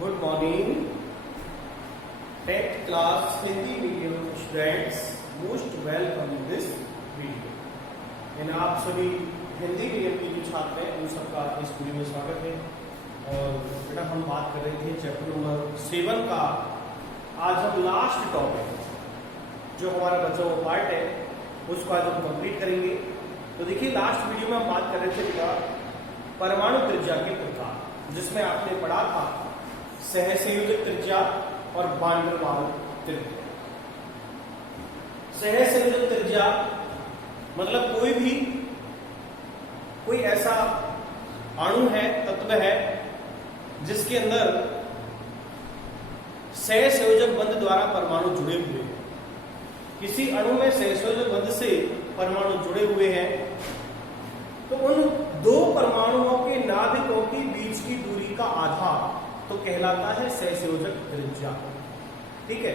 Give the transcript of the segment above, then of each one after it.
Good morning 10th class Hindi medium students, most welcome in this video. मैंने आप सभी Hindi medium के जो छात्र हैं उन सबका इस वीडियो में स्वागत है। और बेटा हम बात कर रहे थे चैप्टर नंबर 7 का। आज हम लास्ट टॉपिक जो हमारा बचा हुआ पार्ट है उसको आज हम कंप्लीट करेंगे। तो देखिए लास्ट वीडियो में हम बात कर रहे थे बेटा परमाणु त्रिज्या के प्रकार, जिसमें आपने पढ़ा था सहसंयोजक त्रिज्या और वान डेर वाल त्रिज्या। सहसंयोजक त्रिज्या मतलब कोई ऐसा अणु है, तत्व है जिसके अंदर सहसंयोजक बंध द्वारा परमाणु जुड़े हुए हैं। किसी अणु में सहसंयोजक बंध से परमाणु जुड़े हुए हैं तो उन दो परमाणुओं के नाभिकों के बीच की दूरी का आधार तो कहलाता है सहसंयोजक त्रिज्या। ठीक है,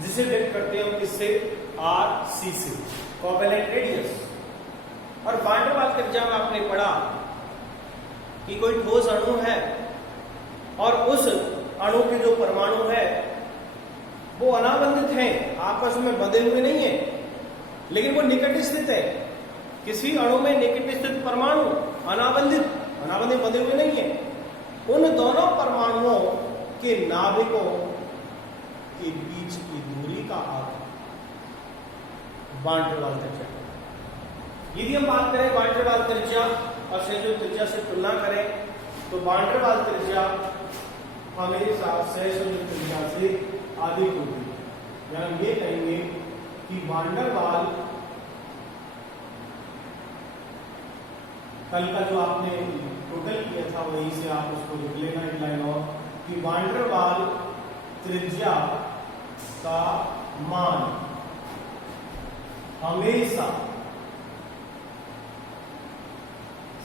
जिसे व्यक्त करते हैं हम किससे? RC से, कोवेलेंट रेडियस। और वान डेर वाल त्रिज्या में आपने पढ़ा कि कोई ठोस अणु है और उस अणु के जो परमाणु है वो अनाबंधित हैं, आपस में बंधे हुए नहीं है, लेकिन वो निकट स्थित है। किसी अणु में निकट स्थित परमाणु अनाबंधित बंधे हुए नहीं है। उन दोनों परमाणुओं के नाभिकों के बीच की दूरी का आधार वान डेर वाल त्रिज्या। यदि हम बात करें वान डेर वाल त्रिज्या और सहसंयोजक त्रिज्या से तुलना करें तो वान डेर वाल त्रिज्या हमेशा सहसंयोजक त्रिज्या से अधिक होगी। यानी ये कहेंगे कि वान डेर वाल, कल का जो आपने टोटल किया था वहीं से आप उसको लिख लेना एक लाइन और, कि वान डेर वाल त्रिज्या का मान हमेशा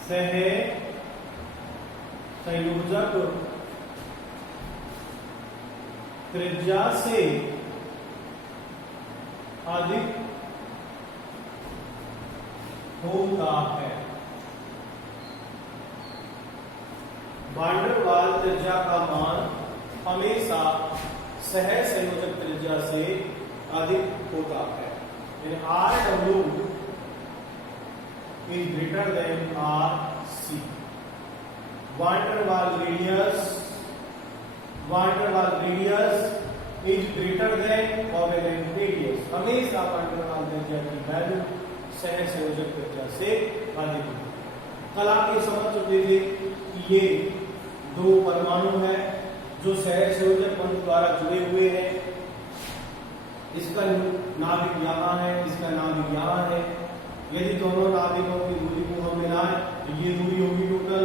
सहसंयोजक त्रिज्या से अधिक होता है। वान डेर वाल त्रिज्या का मान हमेशा सहसंयोजक त्रिज्या से अधिक होता है। RW is greater than RC। Van der वाल radius is greater than covalent radius. हमेशा वान डेर वाल त्रिज्या की वैल्यू सहसंयोजक त्रिज्या से अधिक होती है। कल आप ये समझ चुके थे कि ये दो परमाणु है जो सहसंयोजक बंध द्वारा जुड़े हुए हैं। इसका नाभिक यहाँ है, इसका नाभिक यहाँ है। यदि दोनों नाभिकों की दूरी को हम मिलाएं तो ये दूरी होगी टोटल।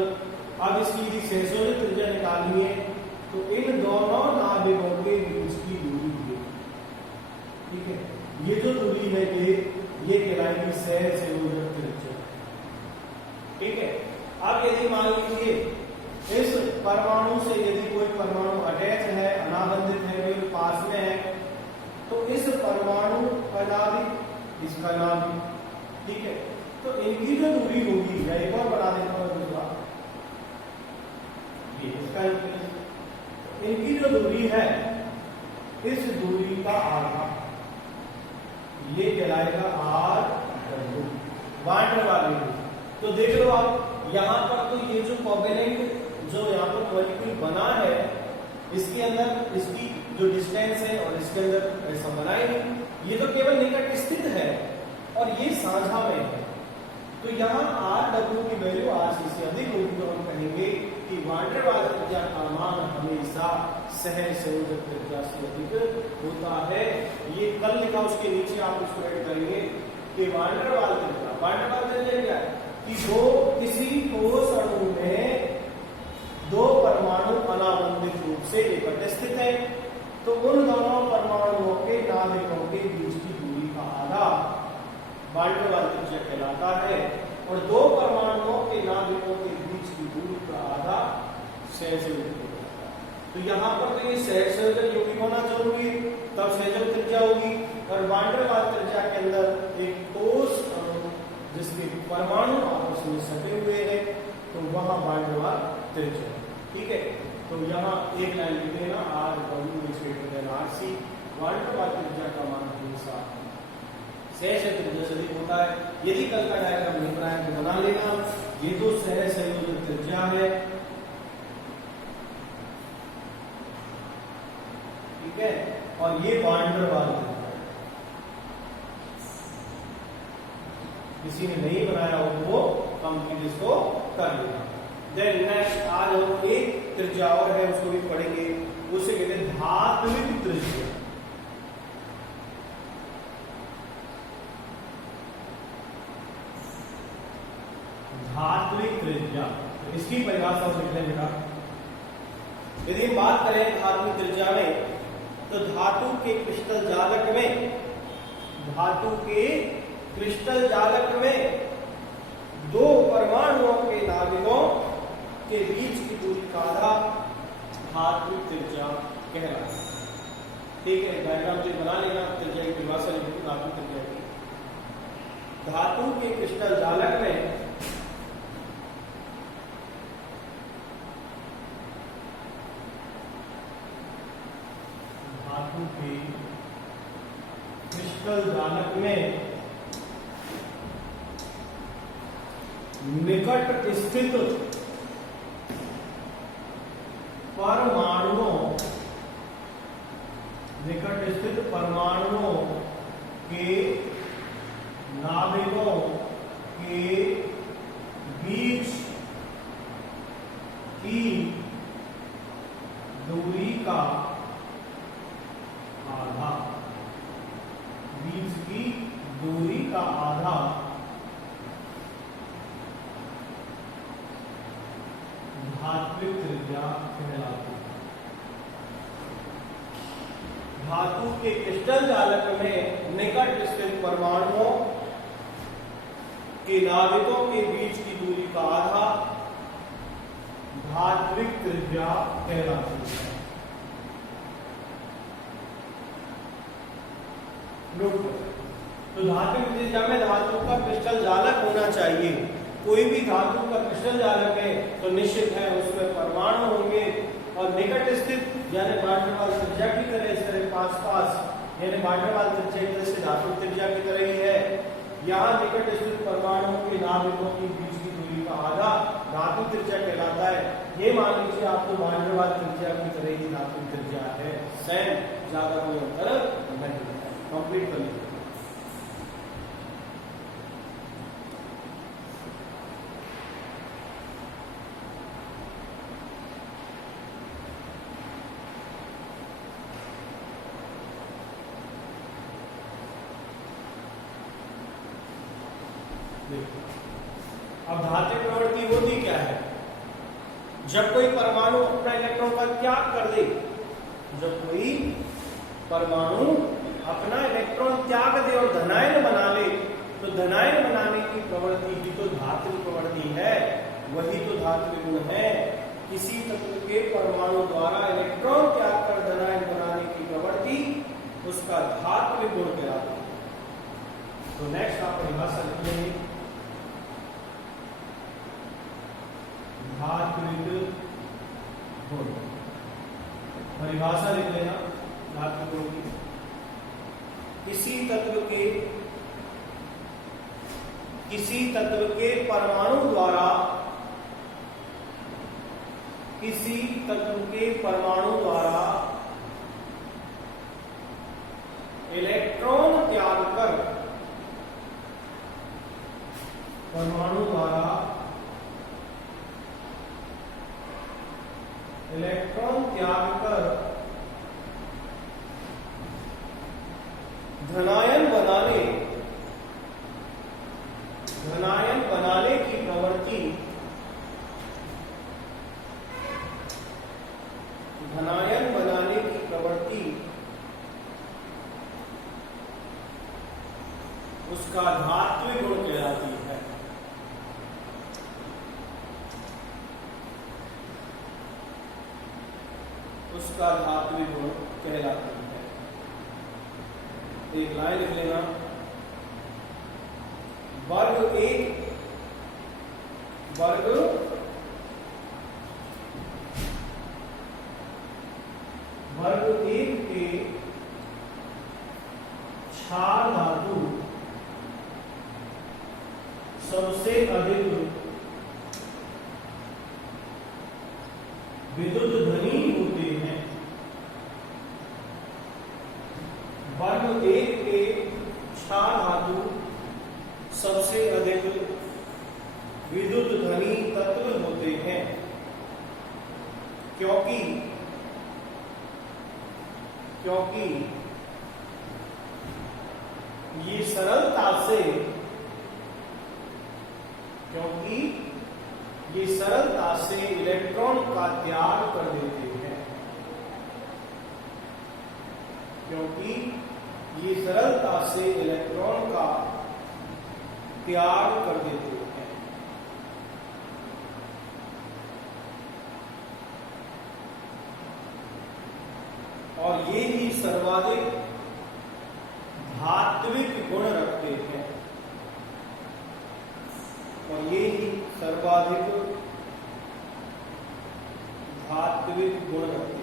अब इसकी यदि सहसंयोजक त्रिज्या निकालनी है तो इन दोनों नाभिकों के बीच की दूरी है। ठीक है, ये जो दूरी है ये कहलाएगी सहसंयोजक त्रिज्या। ठीक है, अब यदि मान लीजिए इस परमाणु से यदि कोई परमाणु अटैच है, अनाबंधित है, बिल्कुल पास में है, तो इस परमाणु का नाभिक, इसका नाभिक, ठीक है, तो इनकी जो दूरी होगी, या एक और बना देता हूं दूसरा, ये इसका, इनकी जो दूरी है इस दूरी का आधा ये कहलाएगा RW, वान डेर वाल रेडियस। तो देख लो आप यहां पर, तो ये जो कोवेलेंट जो यहाँ पर मॉलिक्यूल बना है इसके अंदर इसकी जो डिस्टेंस है और इसके अंदर ऐसा बना ही नहीं, ये तो केवल निकट स्थित है और ये साझा में है। तो यहाँ RW की वैल्यू RC से अधिक होगी तो हम कहेंगे कि वान डेर वाल त्रिज्या का मान हमेशा सहसंयोजक त्रिज्या से अधिक होता है। ये कल लिखा, उसके नीचे आप उसको ऐड करेंगे कि वान डेर वाल त्रिज्या क्या है कि वो किसी ठोस अणु में दो परमाणु अनाबंधित रूप से एकत्र स्थित है तो उन दोनों परमाणुओं के नाभिकों के बीच की दूरी का आधा वान डेर वाल त्रिज्या कहलाता है। और दो परमाणुओं के नाभिकों के बीच की दूरी का आधा सहसंयोजक त्रिज्या। तो यहाँ पर तो ये सहसंयोजक यौगिक होना जरूरी है, तब सहसंयोजक त्रिज्या होगी। और वान डेर वाल त्रिज्या के अंदर एक ठोस अणु जिसके परमाणु आपस में सटे हुए हैं तो वहां वान डेर वाल त्रिज्या। ठीक है, तो यहाँ एक लाइन लिख लेना, R W is greater than R C. वान टू वान त्रिज्या का मान हमेशा सह से त्रिज्या से अधिक होता है। यदि कल का डायग्राम नहीं बनाया तो बना लेना। ये तो सह संयोजक त्रिज्या है, ठीक है, और ये वान टू वान त्रिज्या। किसी ने नहीं बनाया हो वो कंप्लीट इसको कर लेना। देन नेक्स्ट आज हम एक त्रिज्या और है, उसको भी पढ़ेंगे, उसे कहते हैं धात्विक त्रिज्या। धात्विक त्रिज्या, इसकी परिभाषा लिख लें बेटा। यदि हम बात करें धात्विक त्रिज्या में, तो धातु के क्रिस्टल जालक में, धातु के क्रिस्टल जालक में दो परमाणुओं के नाभिकों के बीच की दूरी का आधा धात्विक त्रिज्या कहलाता है। ठीक है, डायग्राम तो बना लेना, त्रिज्या की परिभाषा लिखी धात्विक त्रिज्या की। धातु के क्रिस्टल जालक में धातु के क्रिस्टल जालक में निकट स्थित परमाणुओं, निकट स्थित परमाणुओं के नाभिकों के बीच की दूरी का आधा, बीच की दूरी का आधा धात्विक त्रिज्या कहलाती है। धातु के क्रिस्टल जालक में निकट स्थित परमाणुओं के नाभिकों के बीच की दूरी का आधा धात्विक त्रिज्या कहलाती है। तो धात्विक त्रिज्या में धातु का क्रिस्टल जालक होना चाहिए। कोई भी धातु का क्रिस्टल जालक है तो निश्चित है उसमें परमाणु होंगे, और निकट स्थित यानी बांटनेवाल त्रिज्या की तरह इस तरह पास पास यानी बांटनेवाल त्रिज्या की तरह से धातु त्रिज्या की तरह ही है। यहाँ निकट स्थित परमाणुओं के नाभिकों के बीच की दूरी का आधा धातु त्रिज्या कहलाता है। ये मान लीजिए आपको बांटनेवाल त्रिज्या की तरह ही धातु त्रिज्या है, सेम, ज्यादा कोई अंतर नहीं है। कंप्लीट कर लीजिए। अब धात्विक प्रवृत्ति होती क्या है? जब कोई परमाणु अपना इलेक्ट्रॉन का त्याग कर दे, जब कोई परमाणु अपना इलेक्ट्रॉन त्याग दे और धनायन बना ले, तो धनायन बनाने की प्रवृत्ति ही तो धात्विक प्रवृत्ति है, वही तो धात्विक गुण है। किसी तत्व के परमाणु द्वारा इलेक्ट्रॉन त्याग कर धनायन बनाने की प्रवृत्ति उसका धात्विक गुण कहलाता है। तो नेक्स्ट आप परिभाषा लिख लेंगे, धात्विक गुण। परिभाषा लिख लेना धात्विक गुण की। किसी तत्व के परमाणु द्वारा, किसी तत्व के परमाणु द्वारा इलेक्ट्रॉन त्याग कर, परमाणु द्वारा इलेक्ट्रॉन त्याग कर धनायन बनाने की प्रवृत्ति, धनायन बनाने की प्रवृत्ति उसका धात्विक गुण कहलाती है। उसका धात्विक गुण कहलाती है। एक लाइन लिख लेना, वर्ग एक वर्ग 1 के क्षार धातु सबसे अधिक विद्युत धनी होते हैं। वर्ग 1 के क्षार धातु सबसे अधिक विद्युत धनी तत्व होते हैं, क्योंकि ये सरलता से इलेक्ट्रॉन का त्याग कर देते हैं। क्योंकि ये सरलता से इलेक्ट्रॉन का त्याग कर देते हैं। और ये ही सर्वाधिक धात्विक गुण रखते हैं। और ये ही सर्वाधिक धात्विक गुण रखते हैं।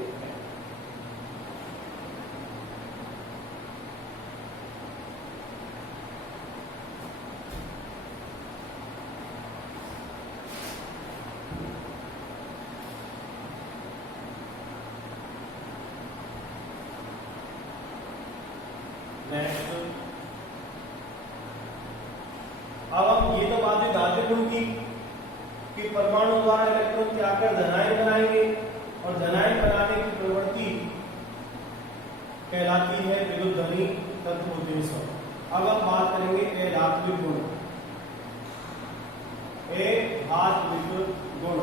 नेक्स्ट, अब हम ये तो बात है धात्विक गुण की कि परमाणु द्वारा इलेक्ट्रॉन त्याग कर धनायन बनाएंगे, और धनायन बनाने की प्रवृत्ति कहलाती है विद्युत धनी तत्व। अब हम बात करेंगे अधात्विक गुण। अधात्विक गुण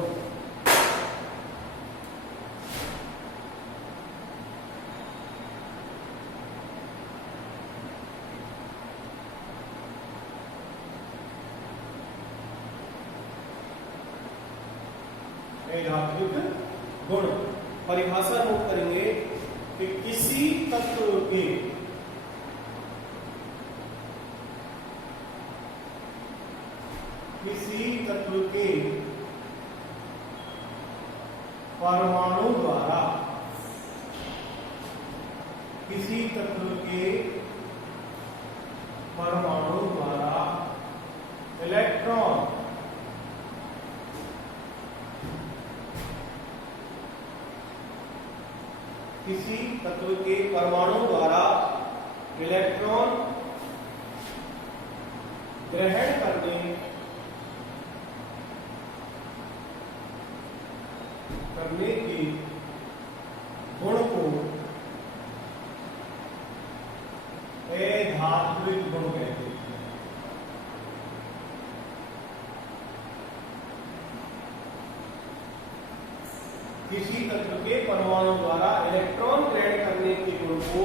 धात्विक गुण परिभाषा नोट करेंगे कि किसी तत्व के परमाणु द्वारा इलेक्ट्रॉन किसी तत्व के परमाणु द्वारा इलेक्ट्रॉन ग्रहण करने के गुण को अधात्विक गुण कहते हैं। किसी तत्व के परमाणु द्वारा इलेक्ट्रॉन ग्रहण करने के गुण को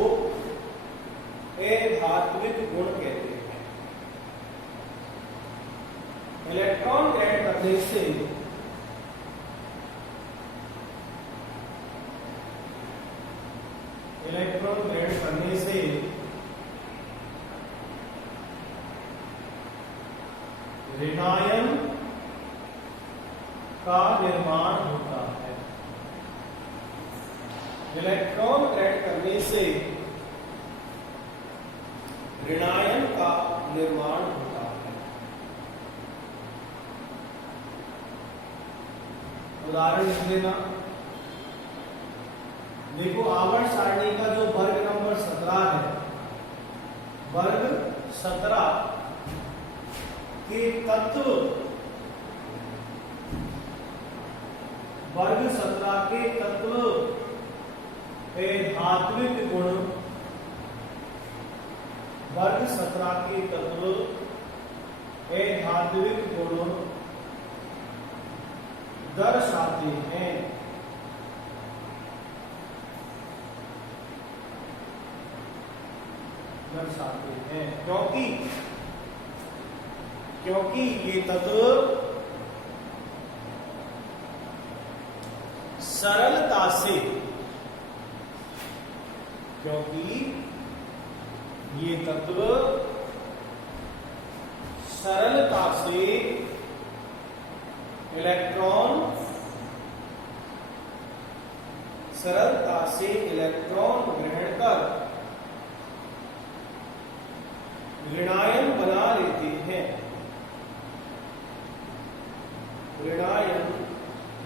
अधात्विक गुण कहते हैं। इलेक्ट्रॉन ग्रहण करने से ऋणायन का निर्माण होता है। इलेक्ट्रॉन ग्रहण करने से ऋणायन का निर्माण होता है। उदाहरण लिख लेना। देखो, आवर्त सारणी का जो वर्ग नंबर 17 है, वर्ग 17 के तत्व, वर्ग 17 के तत्व अधात्विक गुण, वर्ग 17 के तत्व अधात्विक गुण दर्शाते हैं। क्योंकि ये तत्व सरलता से, सरलता से इलेक्ट्रॉन ग्रहण कर ऋणायन बना लेते हैं, ऋणायन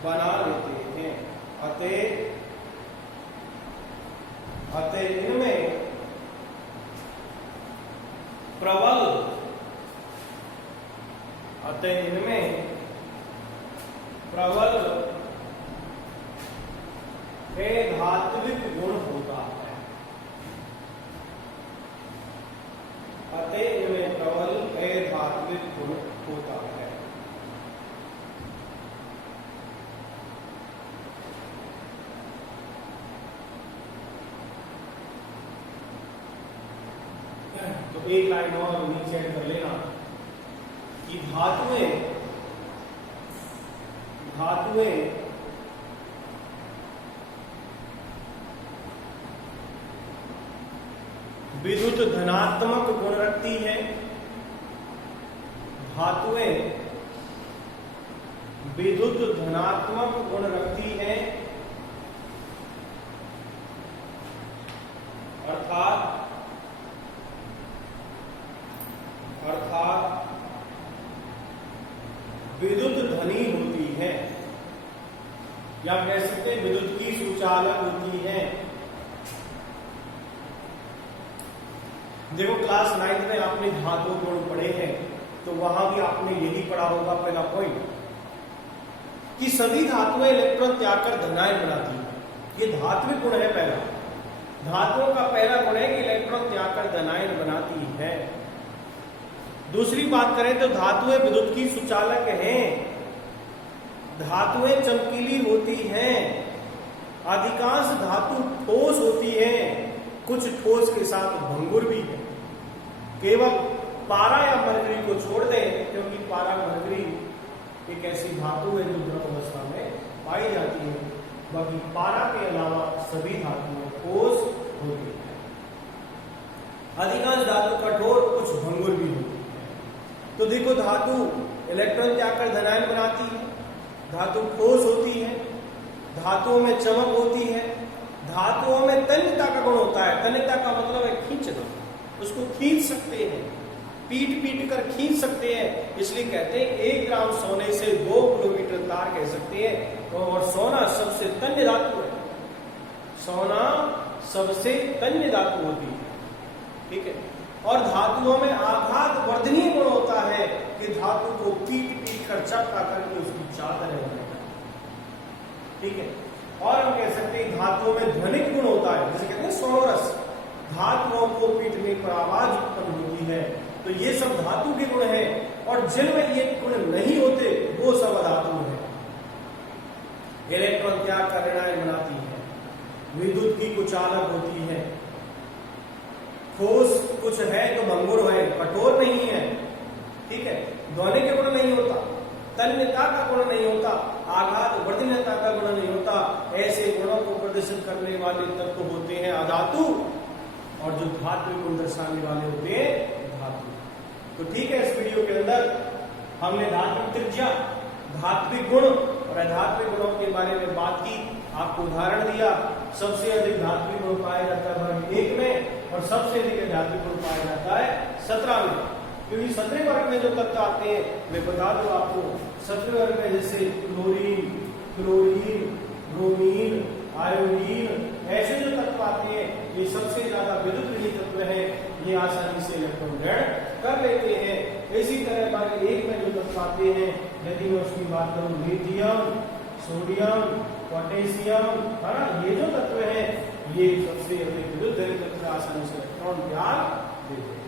बना लेते हैं। अतः इनमें प्रबल, अतः इनमें प्रबल धात्विक गुण होता है। अतः इनमें प्रबल धात्विक गुण होता है। तो एक लाइन और नीचे ऐड कर लेना कि धातुएं विद्युत धनात्मक गुण रखती है। धातुएं विद्युत धनात्मक गुण रखती है, अर्थात विद्युत धनी होती है, या कह सकते हैं विद्युत की सुचालक होती है। देखो क्लास 9 में आपने धातु गुण पढ़े हैं, तो वहां भी आपने यही पढ़ा होगा पहला पॉइंट कि सभी धातुएं इलेक्ट्रॉन त्याग कर धनायन बनाती है। ये धात्विक गुण है पहला। धातुओं का पहला गुण है कि इलेक्ट्रॉन त्याग कर धनायन बनाती है। दूसरी बात करें तो धातुएं विद्युत की सुचालक हैं। धातुएं चमकीली होती हैं। अधिकांश धातु ठोस होती हैं, कुछ ठोस के साथ भंगुर भी है। केवल पारा या मरकरी को छोड़ दें, क्योंकि पारा मरकरी एक ऐसी धातु है जो द्रव अवस्था में पाई जाती है। बाकी पारा के अलावा सभी धातुएं ठोस होती है। अधिकांश धातु कठोर, कुछ भंगुर भी होती है। तो देखो धातु इलेक्ट्रॉन त्याग कर धनायन बनाती है, धातु ठोस होती है, धातुओं में चमक होती है, धातुओं में तन्यता का गुण होता है। तन्यता का मतलब है खींचना, उसको खींच सकते हैं, पीट कर खींच सकते हैं। इसलिए कहते हैं 1 ग्राम सोने से 2 किलोमीटर तार कह सकते हैं। और सोना सबसे तन्य धातु है, सोना सबसे तन्य धातु होती है, ठीक है। और धातुओं में आघात वर्धनीय गुण होता है कि धातु को पीट कर चपटा करके उसकी चादर है, ठीक है। और हम कह सकते हैं धातुओं में ध्वनिक गुण होता है, जैसे कहते हैं सोनोरस, धातुओं को पीटने पर आवाज उत्पन्न होती है। तो ये सब धातु के गुण हैं। और जिनमें ये गुण नहीं होते वो सब धातु है। इलेक्ट्रॉन त्याग कर ऋणायन बनाती है, विद्युत की कुचालक होती है, ठोस कुछ है तो भंगुर है, कठोर नहीं है, ठीक है। ध्वनि के गुण नहीं होता, तन्यता का गुण नहीं होता, आघात वर्धनीयता का गुण नहीं होता। ऐसे गुणों को प्रदर्शित करने वाले तत्व होते हैं अधातु, और जो धात्विक गुण दर्शाने वाले होते हैं धातु। तो ठीक है, इस वीडियो के अंदर हमने धात्विक त्रिज्या, धात्विक गुण और अधात्विक गुणों के बारे में बात की, आपको उदाहरण दिया। सबसे अधिक धात्विक गुण पाया जाता है वर्ग 1 में, और सबसे अधिक अधात्विक गुण पाया जाता है 17 में। क्योंकि 17वें वर्ग में जो तत्व आते हैं मैं बता दूं आपको, 17वें वर्ग में जैसे क्लोरीन, क्लोरीन, ब्रोमीन, आयोडीन, ऐसे जो तत्व आते हैं ये सबसे ज्यादा विद्युत विहीन तत्व है, ये आसानी से इलेक्ट्रॉन ग्रहण कर लेते हैं। इसी तरह वर्ग 1 में जो तत्व आते हैं, यदि मैं उसकी बात करूं लिथियम, सोडियम, पोटेशियम, है ना, ये जो तत्व हैं ये सबसे अधिक विद्युत विहीन तत्व, आसानी से इलेक्ट्रॉन त्याग देते हैं,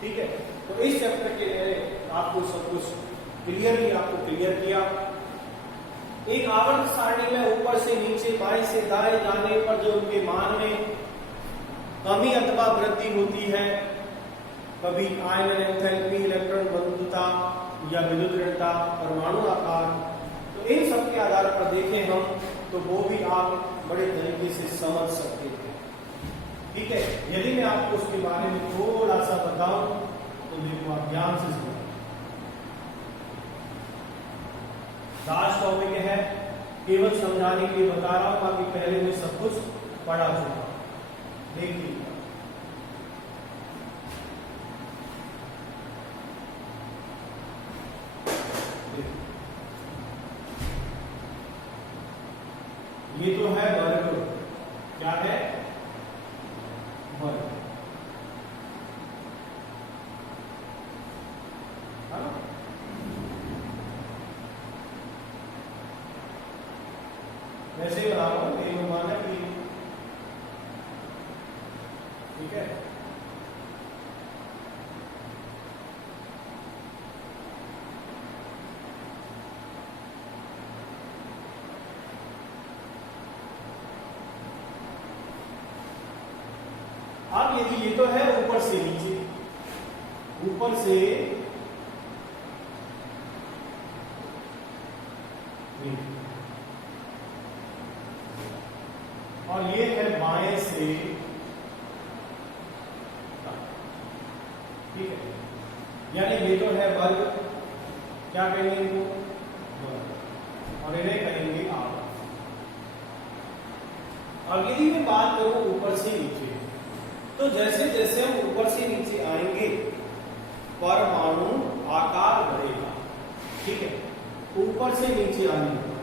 ठीक है। तो इस चैप्टर के लिए आपको सब कुछ क्लियरली आपको क्लियर किया। एक आवर्त सारणी में ऊपर से नीचे, बाएं से दाएं जाने पर जो उनके मान में कमी अथवा वृद्धि होती है, कभी आयन एंथैल्पी, इलेक्ट्रॉन बंधुता या विद्युत ऋणता, परमाणु आकार, तो इन सब के आधार पर देखें हम, तो वो भी आप बड़े तरीके से समझ सकते हैं, ठीक है। यदि मैं आपको उसके बारे में थोड़ा सा बताऊं तो देखो आप ध्यान से सुनो। लास्ट टॉपिक है केवल समझाने के लिए बता रहा हूं, बाकी पहले में सब कुछ पढ़ा चुका। देखिए ये तो है वर्ग, क्या है वर्ग, है ना? वैसे ही बता रहा हूं, एक अनुमान है कि ठीक है। अब यदि ये तो है ऊपर से नीचे, ऊपर से और ये है बाएं से, ठीक है, यानी ये तो है वर्ग, क्या कहेंगे इनको वर्ग, और इन्हें कहेंगे आवर्त। और यदि मैं बात करूं ऊपर से नीचे, तो जैसे जैसे हम ऊपर से नीचे आएंगे परमाणु आकार बढ़ेगा, ठीक है, ऊपर से नीचे आने पर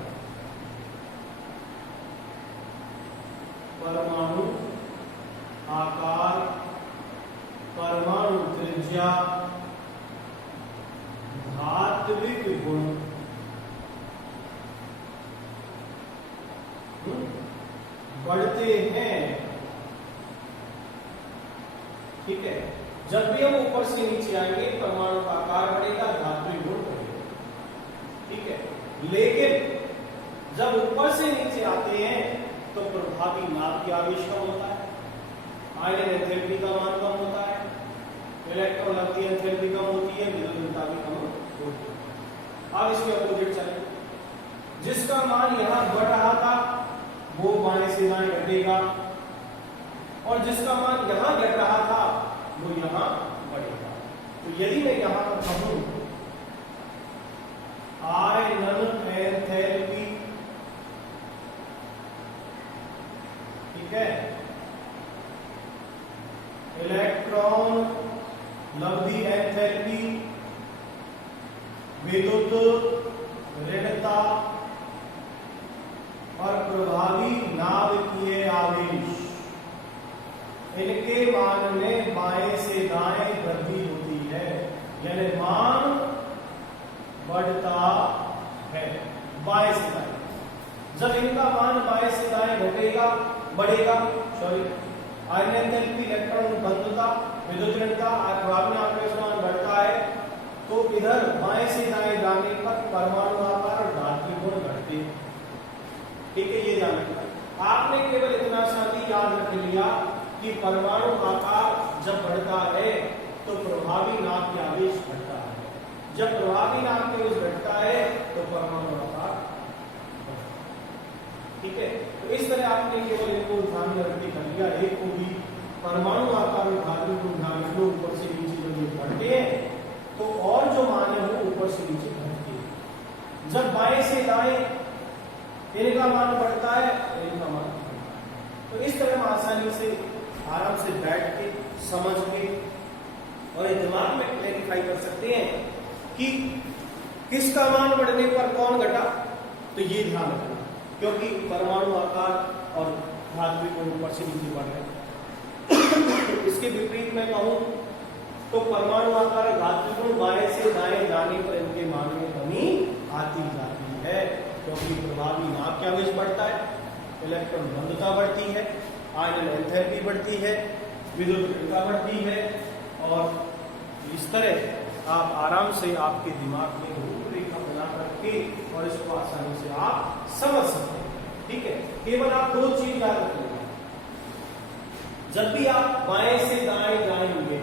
परमाणु आकार, परमाणु त्रिज्या, धात्विक गुण बढ़ते हैं, ठीक है। जब भी हम ऊपर से नीचे आएंगे परमाणु का आकार बढ़ेगा, धात्विक गुण बढ़ेगा, ठीक है। लेकिन जब ऊपर से नीचे आते हैं तो प्रभावी नाभ की आवेश कम होता है, आयरन एंथैल्पी का मान कम होता है, इलेक्ट्रॉन लब्धि एंथैल्पी कम होती है, विद्युत भी कम होती है। अब इसके अपोजिट चले, जिसका मान यहां बढ़ रहा था वो बाएं से दाएं घटेगा, और जिसका मान यहां घट रहा था वो यहां बढ़ेगा। तो यदि मैं यहां पर कहूं आयरन एंथैल्पी, ठीक है, इलेक्ट्रॉन लब्धि एंथैल्पी, विद्युत ऋणता और प्रभावी नाभिकीय आवेश, इनके मान में बाएं से दाएं वृद्धि होती है, यानी मान बढ़ता है बाएं से दाएं। जब इनका मान बाएं से दाएं घटेगा, बढ़ेगा, सॉरी, आयरन एंथैल्पी, इलेक्ट्रॉन बंधुता, विद्युत ऋणता, प्रभावी आवेश मान बढ़ता है, तो इधर बाएं से दाएं जाने पर परमाणु आकार और धात्विक गुण घटते हैं, ठीक है। ये ध्यान रखना, आपने केवल इतना सा भी याद रख लिया कि परमाणु आकार जब बढ़ता है तो प्रभावी नाभ की आवेश घटता है, जब प्रभावी नाभ की आवेश घटता है तो परमाणु आकार, ठीक है। तो इस तरह आपने केवल इनको ध्यान में रख के कर लिया, एक को भी परमाणु आकार और धात्विक गुण ध्यान रख लो, ऊपर से नीचे जब ये बढ़ते हैं तो और जो मान है वो ऊपर से नीचे घटते हैं, जब बाएं से दाएं इनका मान बढ़ता है, इनका मान बढ़ता है। तो इस तरह हम आसानी से आराम से बैठ के समझ के और दिमाग में क्लैरिफाई कर सकते हैं कि किसका मान बढ़ने पर कौन घटा। तो ये ध्यान रखना, क्योंकि परमाणु आकार और धात्विक गुण ऊपर से नीचे बढ़ रहे हैं। इसके विपरीत में कहूं तो परमाणु आकार और धात्विक गुण बाएं से दाएं जाने पर इनके मान में कमी आती जाती है, क्योंकि प्रभावी नाभ की आवेश बढ़ता है, इलेक्ट्रॉन बंधुता बढ़ती है, आयरन एंथैल्पी बढ़ती है, विद्युत ऋणता बढ़ती है, और इस तरह आप आराम से आपके दिमाग में रूपरेखा बना करके और इसको आसानी से आप समझ सकते हैं, ठीक है। केवल आप दो चीज याद रखिएगा, जब भी आप बाएं से दाएं जाएंगे,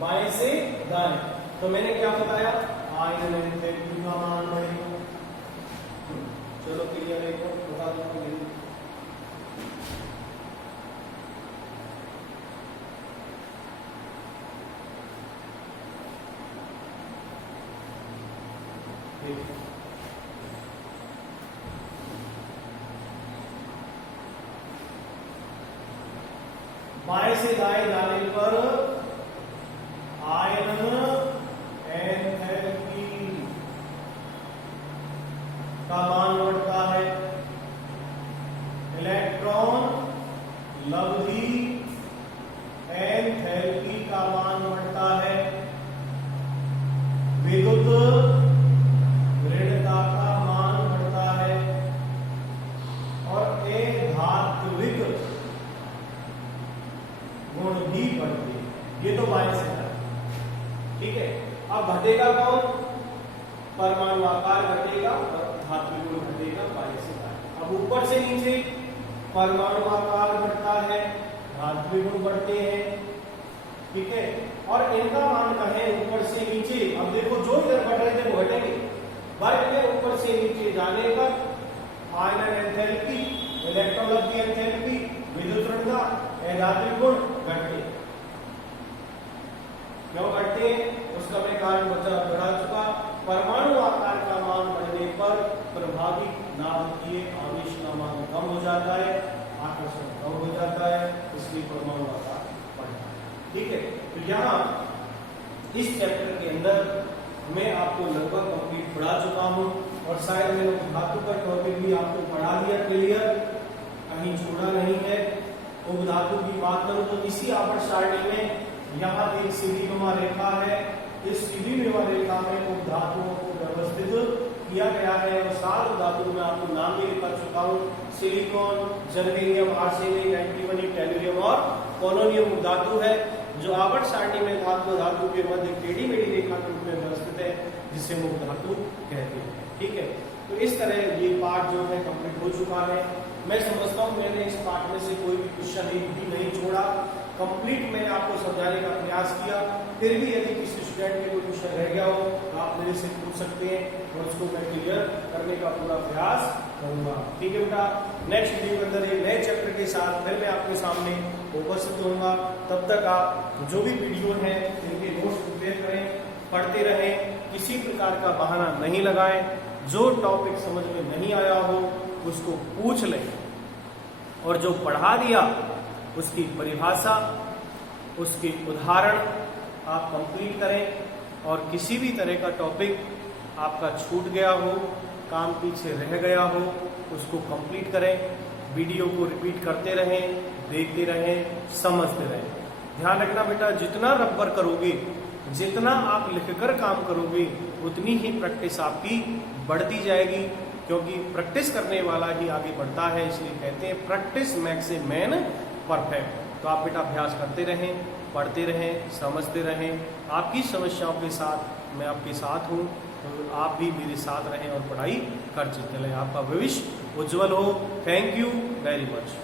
बाएं से दाएं, तो मैंने क्या बताया, आयरन एंथैल्पी का मान बढ़ेगा। चलो क्लियर है, बता दो। बाएं से दाएं जाने पर आयन एंथैल्पी का मान बढ़ता है, इलेक्ट्रॉन लब्धि एंथैल्पी का मान बढ़ता है, विद्युत ऋणता का मान बढ़ता है और धात्विक गुण भी बढ़ते हैं। ये तो बाएं से है, ठीक है। अब घटेगा कौन? परमाणु आकार घटेगा और धात्विक गुण घटेगा बाएं से दाएं। अब ऊपर से नीचे परमाणु आकार बढ़ता है, धात्विक गुण बढ़ते हैं, ठीक है। और इनका मान कहें ऊपर से नीचे, अब देखो जो इधर बढ़ रहे थे वो घटेंगे। वर्ग में ऊपर से नीचे जाने पर आयनन एंथैल्पी, इलेक्ट्रॉन लब्धि एंथैल्पी, विद्युत ऋणता, धात्विक गुण घटते। क्यों घटते? उसका मैं कारण बढ़ा चुका। परमाणु आकार का मान बढ़ने पर प्रभावी नाभिकीय आवेश का मान कम हो जाता है, आकर्षण कम हो जाता है, इसलिए परमाणु आकार बढ़ता है, ठीक है। तो यहाँ इस चैप्टर के अंदर मैं आपको लगभग कंप्लीट पढ़ा चुका हूँ और शायद मैंने धातु का टॉपिक भी आपको पढ़ा दिया क्लियर, कहीं छोड़ा नहीं है। उपधातु की बात करूं तो इसी आवर्त सारणी में यहाँ एक सीढ़ीनुमा रेखा है, इस सीढ़ीनुमा रेखा में उपधातुओं को व्यवस्थित किया गया है और 7 धातुओं में आपको नाम भी लिखा चुका हूँ, silicon, germanium, arsenic, antimony, tellurium और पोलोनियम उपधातु है, जो आवर्त सारणी में धातु के मध्य टेढ़ी मेढ़ी रेखा के रूप में व्यवस्थित है, जिसे हम उपधातु कहते हैं, ठीक है। तो इस तरह ये पार्ट जो है कंप्लीट हो चुका है। मैं समझता हूँ मैंने इस पार्ट में से कोई भी क्वेश्चन एक भी नहीं छोड़ा, कंप्लीट मैंने आपको समझाने का प्रयास किया। फिर भी यदि किसी स्टूडेंट में कोई क्वेश्चन रह गया हो तो आप मेरे से पूछ सकते हैं और उसको मैं क्लियर करने का पूरा प्रयास करूंगा, ठीक है बेटा। नेक्स्ट वीडियो के अंदर एक नए चैप्टर के साथ फिर मैं आपके सामने उपस्थित होऊंगा। तब तक आप जो भी वीडियो है इनके नोट्स प्रिपेयर करें, पढ़ते रहें, किसी प्रकार का बहाना नहीं लगाएं। जो टॉपिक समझ में नहीं आया हो उसको पूछ लें और जो पढ़ा दिया उसकी परिभाषा, उसके उदाहरण आप कंप्लीट करें और किसी भी तरह का टॉपिक आपका छूट गया हो, काम पीछे रह गया हो, उसको कंप्लीट करें। वीडियो को रिपीट करते रहें, देखते रहें, समझते रहें। ध्यान रखना बेटा, जितना रब्बर करोगे, जितना आप लिखकर काम करोगे, उतनी ही प्रैक्टिस आपकी बढ़ती जाएगी, क्योंकि प्रैक्टिस करने वाला ही आगे बढ़ता है। इसलिए कहते हैं practice makes a man perfect. तो आप बेटा अभ्यास करते रहें, पढ़ते रहें, समझते रहें। आपकी समस्याओं के साथ मैं आपके साथ हूँ, तो आप भी मेरे साथ रहें और पढ़ाई कर चलते रहें। आपका भविष्य उज्जवल हो। Thank you very much.